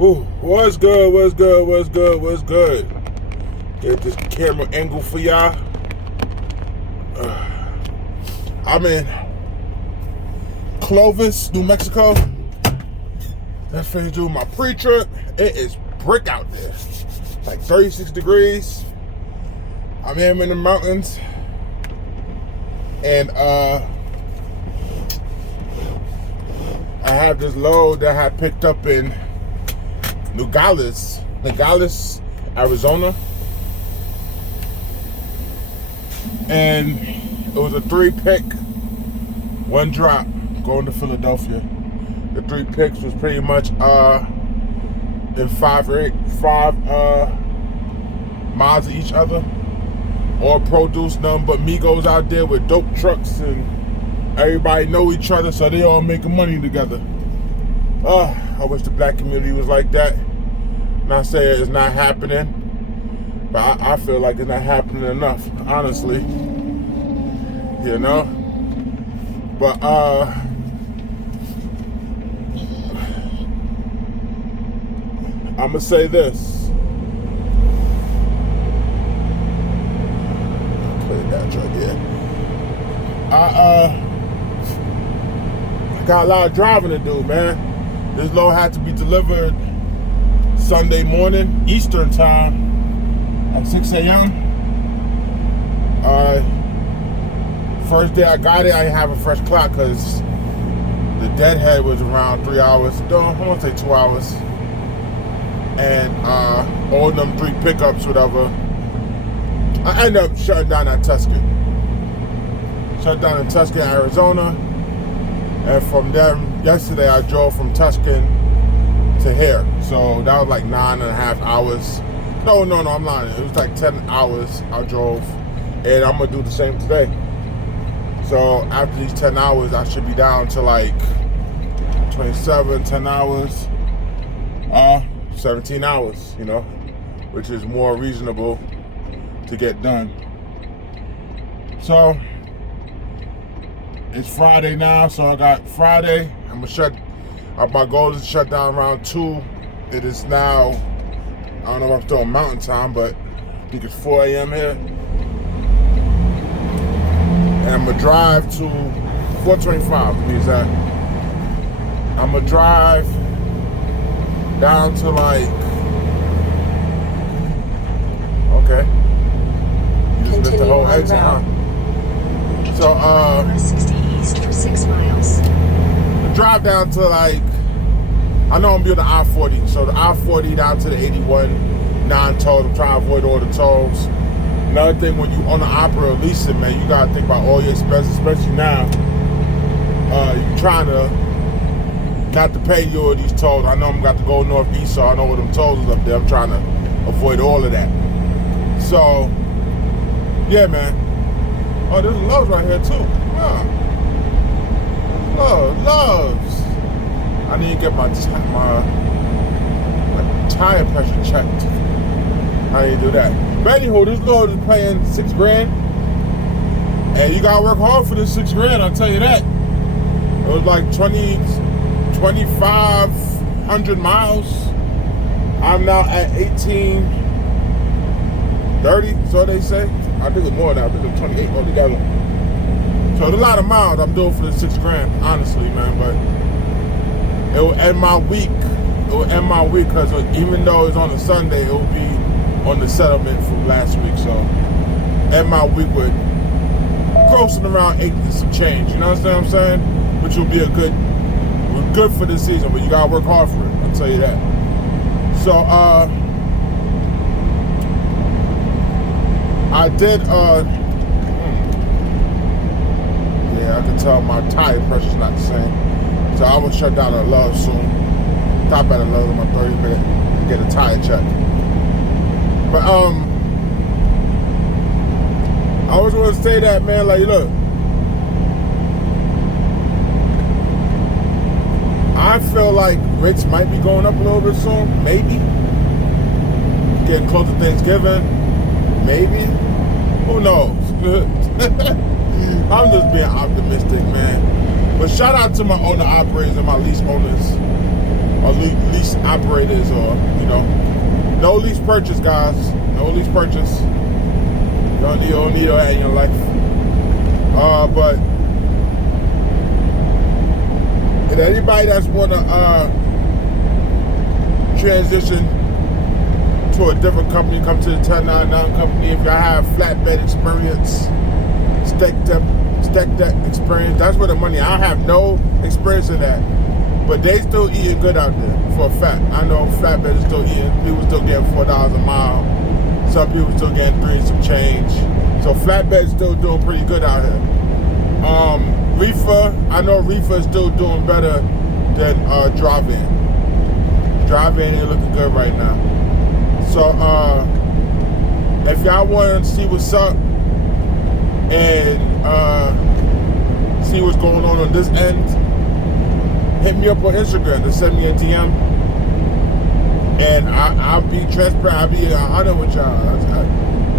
Ooh, what's good, what's good, what's good, what's good? Get this camera angle for y'all. I'm in Clovis, New Mexico. That's finna do my pre-trip. It is brick out there. Like 36 degrees. I'm in the mountains. And I have this load that I had picked up in Nogales, Arizona. And it was a 3-pick, 1 drop going to Philadelphia. The 3 picks was pretty much in 5 miles of each other. All produce, nothing but Migos out there with dope trucks, and everybody know each other, so they all making money together. I wish the black community was like that. Not saying it's not happening, but I feel like it's not happening enough, honestly. You know? But I'ma say this. I'll play that track here. I got a lot of driving to do, man. This load had to be delivered Sunday morning, Eastern time, at 6 a.m. First day I got it, I didn't have a fresh clock because the deadhead was around 3 hours. No, I want to say 2 hours. And all them 3 pickups, whatever. I ended up shutting down at Tuscan. Shut down in Tuscan, Arizona. And from there, yesterday I drove from Tuscan to here. So that was like 9.5 hours. No, I'm lying. It was like 10 hours I drove. And I'm going to do the same today. So after these 10 hours, I should be down to like 27, 10 hours, 17 hours, you know, which is more reasonable to get done. So it's Friday now, so I got Friday. I'm gonna shut. My goal is to shut down around 2. It is now, I don't know if I'm still on mountain time, but I think it's 4 a.m. here. And I'm gonna drive to 425, to be exact. I'm gonna drive down to like, okay. You just missed the whole exit, huh? So, 60 east for 6 miles. Drive down to like, I know I'm building the I-40, so the I-40 down to the 81 non-tolls. I'm trying to avoid all the tolls. Another thing, when you on the Opera or leasing, man, you gotta think about all your expenses, especially now. You're trying to not to pay you all these tolls. I know I'm got to go northeast, so I know what them tolls is up there. I'm trying to avoid all of that. So, yeah, man. Oh, there's Loves right here too. Wow. Loves. I need to get my tire pressure checked. I need to do that. But anywho, this load is paying $6,000. And you gotta work hard for this $6,000, I'll tell you that. It was like 2,500 miles. I'm now at 1,830, so they say. I think it's more now, I think it's 28 altogether. So it's a lot of miles I'm doing for the $6,000, honestly, man. But it will end my week. It will end my week because even though it's on a Sunday, it will be on the settlement from last week. So end my week with grossing around 8 and some change. You know what I'm saying? Which will be good for this season, but you gotta work hard for it. I'll tell you that. So I did yeah, I can tell my tire pressure's not the same. So I will shut down at Love soon. Stop at a Love in my 30 minute and get a tire check. But I always want to say that, man, like, look, I feel like rates might be going up a little bit soon, maybe. Getting close to Thanksgiving, maybe. Who knows? I'm just being optimistic, man. But shout out to my owner operators and my lease owners. or lease operators, or no lease purchase, guys. No lease purchase. You don't need that in your life. But and anybody that's wanna transition to a different company, come to the 1099 company. If y'all have flatbed experience, stack deck experience, that's where the money. I have no experience in that, but they still eating good out there for a fact. I know flatbed is still eating. People still getting $4 a mile. Some people still getting 3 and some change. So flatbed is still doing pretty good out here. Reefer, I know reefer is still doing better than drive-in. Drive-in ain't looking good right now. So if y'all want to see what's up and see what's going on this end, hit me up on Instagram. Just send me a DM, and I'll be transparent. I'll be 100 with y'all.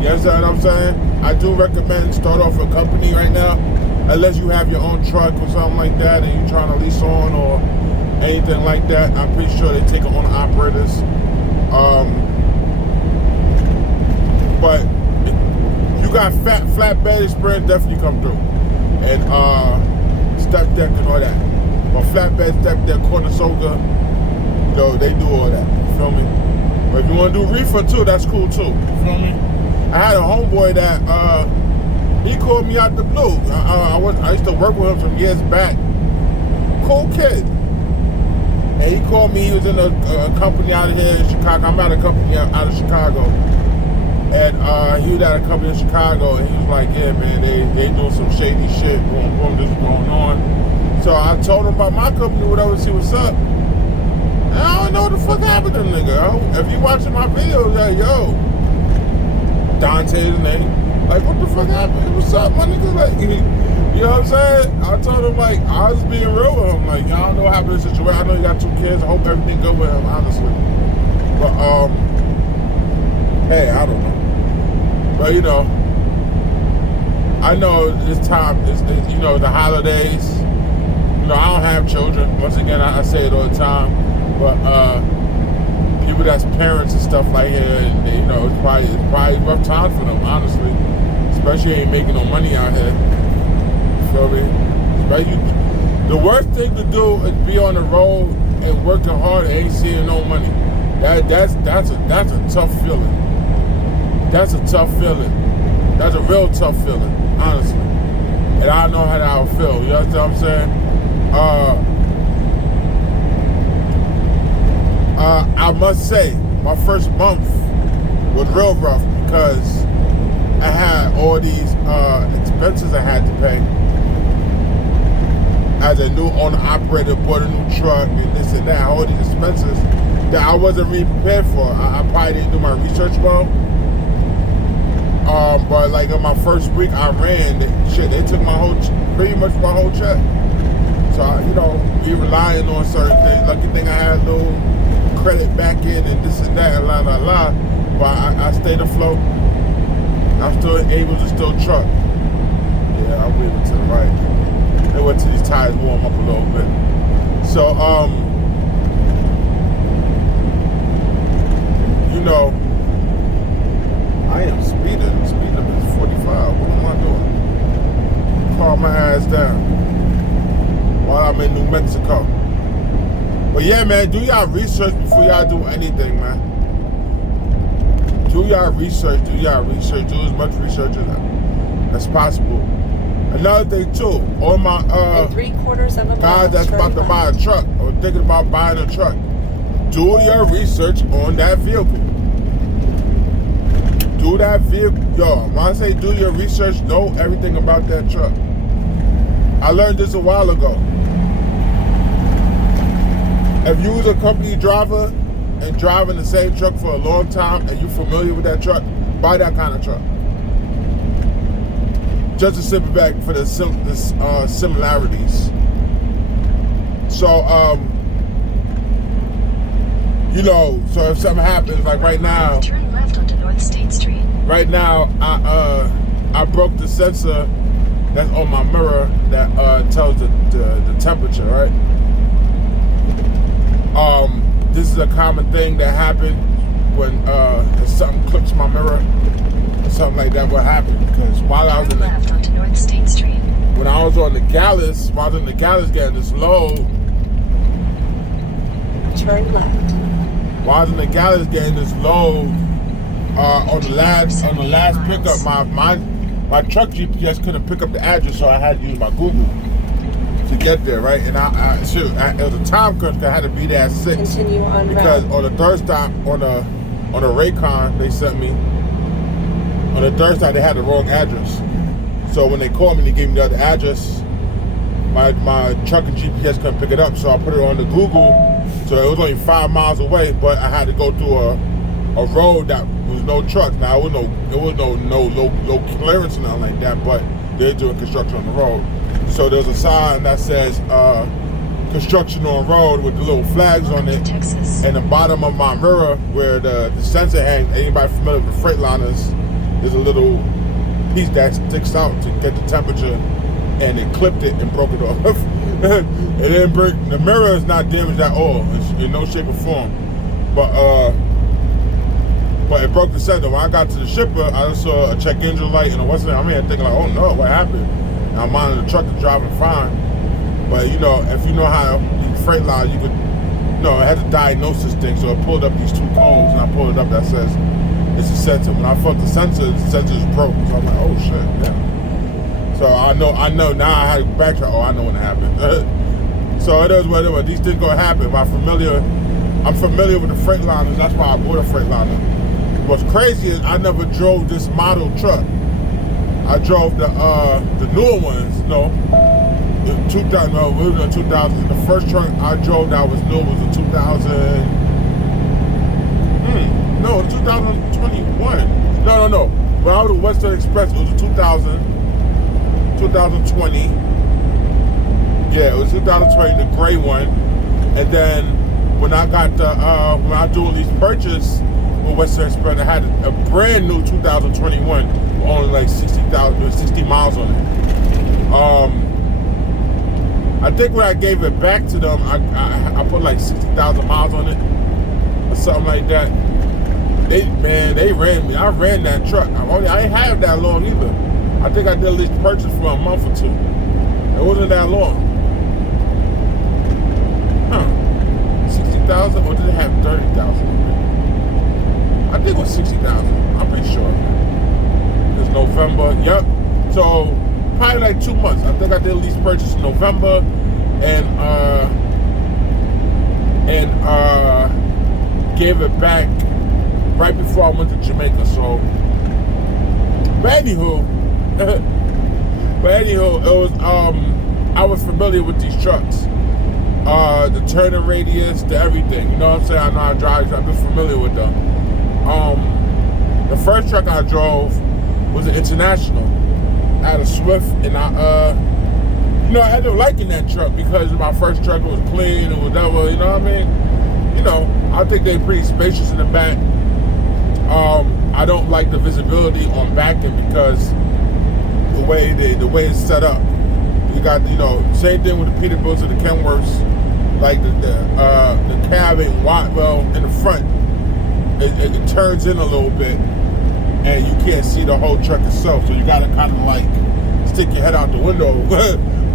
You understand what I'm saying? I do recommend start off a company right now, unless you have your own truck or something like that, and you're trying to lease on or anything like that. I'm pretty sure they take on operators. But you got flatbed experience, definitely come through. And step deck and all that. But flatbed, step deck, corner soga, they do all that. You feel me? But if you want to do reefer too, that's cool too. You feel me? I had a homeboy that he called me out the blue. I used to work with him some years back. Cool kid. And he called me. He was in a company out of here in Chicago. I'm at a company out of Chicago. And he was at a company in Chicago, and he was like, yeah, man, they doing some shady shit, boom, boom, this is going on. So I told him about my company, whatever, see what's up. And I don't know what the fuck happened to the nigga. If you watching my videos, like, yo, Dante's name, like, what the fuck happened? What's up, my nigga? Like, you know what I'm saying? I told him, like, I was being real with him. Like, I don't know what happened in the situation. I know you got 2 kids. I hope everything good with him, honestly. But, hey, I don't know. But, I know this time, the holidays, I don't have children. Once again, I say it all the time. But people that's parents and stuff like here, and it's probably a rough time for them, honestly. Especially ain't making no money out here. You feel me? The worst thing to do is be on the road and working hard and ain't seeing no money. That's a tough feeling. That's a tough feeling. That's a real tough feeling, honestly. And I know how that I would feel. You understand what I'm saying? I must say, my first month was real rough because I had all these expenses I had to pay. As a new owner-operator, bought a new truck and this and that, all these expenses that I wasn't really prepared for. I probably didn't do my research well. But like in my first week I ran, they took pretty much my whole check. So, be relying on certain things. Lucky thing I had a little credit back in and this and that, la la la. But I stayed afloat. I'm still able to still truck. Yeah, I'll wheel it to the right. They wait till these tires warm up a little bit. So, I am speeding. Speed limit is 45. What am I doing? Calm my ass down while I'm in New Mexico. But yeah, man, do y'all research before y'all do anything, man. Do y'all research. Do as much research as possible. Another thing too, all my guys that's about to buy a truck or thinking about buying a truck, do your research on that vehicle. Do that vehicle. Yo, when I say do your research, know everything about that truck. I learned this a while ago. If you was a company driver and driving the same truck for a long time and you're familiar with that truck, buy that kind of truck. Just to sit back for the similarities. So, so if something happens, like right now, Turn left onto North State Street. Right now, I broke the sensor that's on my mirror that tells the temperature, right? This is a common thing that happened when if something clips my mirror or something like that will happen. Because while I was Turn left onto North State Street. when I was on the Gallus, getting this load, Turn left. while I was in the Gallus getting this load, on the last pickup, my truck GPS couldn't pick up the address, so I had to use my Google to get there, right? And it was a time crunch. I had to be there at 6. Continue on because route. on the third stop on a Raycon they sent me. On the third stop they had the wrong address. So when they called me, they gave me the other address. My truck and GPS couldn't pick it up, so I put it on the Google. So it was only 5 miles away, but I had to go through a road that was no trucks. Now it was no low clearance or nothing like that, but they're doing construction on the road. So there's a sign that says construction on road with the little flags on it. Texas. And the bottom of my mirror where the sensor hangs, anybody familiar with Freightliners, there's a little piece that sticks out to get the temperature, and it clipped it and broke it off. It didn't break. The mirror is not damaged at all, in no shape or form. But it broke the sensor. When I got to the shipper, I just saw a check engine light and a what's I'm here thinking like, oh no, what happened? And I'm minding the truck is driving fine. But you know, if you know how Freightliner, you could, it has a diagnosis thing. So I pulled up these 2 codes and I pulled it up that says it's a sensor. When I felt the sensor is broke. So I'm like, oh shit, yeah. So I know now I had to backtrack. Oh, I know when it happened. So it is what it was. These things gonna happen. I'm familiar with the Freightliners. That's why I bought a Freightliner. What's crazy is I never drove this model truck. I drove the newer ones. No, in 2000. No, it was in 2000. The first truck I drove that was new was in 2000. No, 2021. No. When I was at Western Express, it was in 2020. Yeah, it was 2020, the gray one. And then when I got when I do a lease purchase with Western Express, I had a brand new 2021, only like 60 miles on it. I think when I gave it back to them, I put like 60,000 miles on it or something like that. They ran me. I ran that truck. I ain't have that long either. I think I did a lease purchase for a month or 2. It wasn't that long. 60,000, or did it have 30,000? I think it was 60,000. I'm pretty sure. It's November. Yep. So probably like 2 months. I think I did a lease purchase in November, and gave it back right before I went to Jamaica. So, but anywho, it was I was familiar with these trucks. The turning radius, the everything. You know what I'm saying? I know how to drive. I'm just familiar with them. The first truck I drove was an International. I had a Swift, and I ended up liking that truck because my first truck was clean and whatever. You know what I mean? I think they're pretty spacious in the back. I don't like the visibility on back end because the way it's set up. You got, same thing with the Peterbilts and the Kenworths. Like the cab ain't wide. Well, in the front, it turns in a little bit, and you can't see the whole truck itself. So you gotta kind of like stick your head out the window,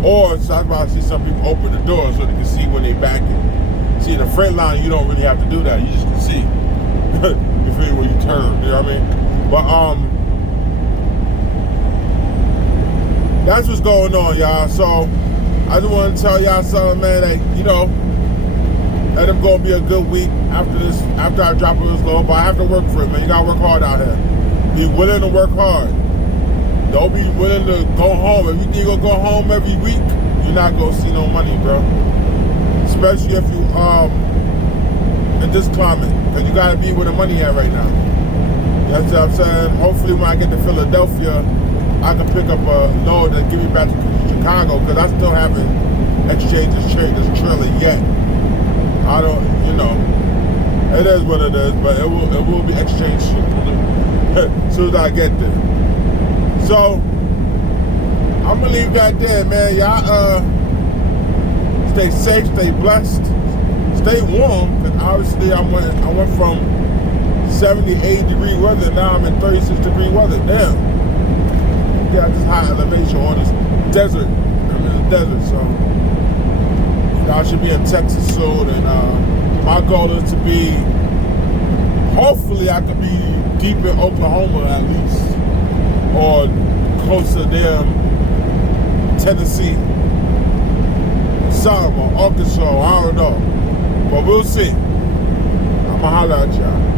or so I was about to see some people open the door so they can see when they back it. See, in the Freightliner, you don't really have to do that. You just can see. You feel when you turn. You know what I mean? But that's what's going on, y'all. So I just want to tell y'all something, man. That that it's gonna be a good week after I drop this load. But I have to work for it, man. You gotta work hard out here. Be willing to work hard. Don't be willing to go home. If you think you're gonna go home every week, you're not gonna see no money, bro. Especially if you in this climate, because you gotta be where the money at right now. That's what I'm saying. Hopefully, when I get to Philadelphia, I can pick up a load and give it back to Chicago, because I still haven't exchanged this trailer yet. I don't, it is what it is, but it will be exchanged soon, as soon as I get there. So I'm gonna leave that there, man. Y'all stay safe, stay blessed, stay warm, because obviously I went from 78 degree weather, now I'm in 36 degree weather. Damn. Yeah, just high elevation on this desert. I'm in the desert, so I should be in Texas soon, and my goal is to be, hopefully I could be deep in Oklahoma at least, or close to them, Tennessee, some, or Arkansas, I don't know, but we'll see. I'ma holler at y'all.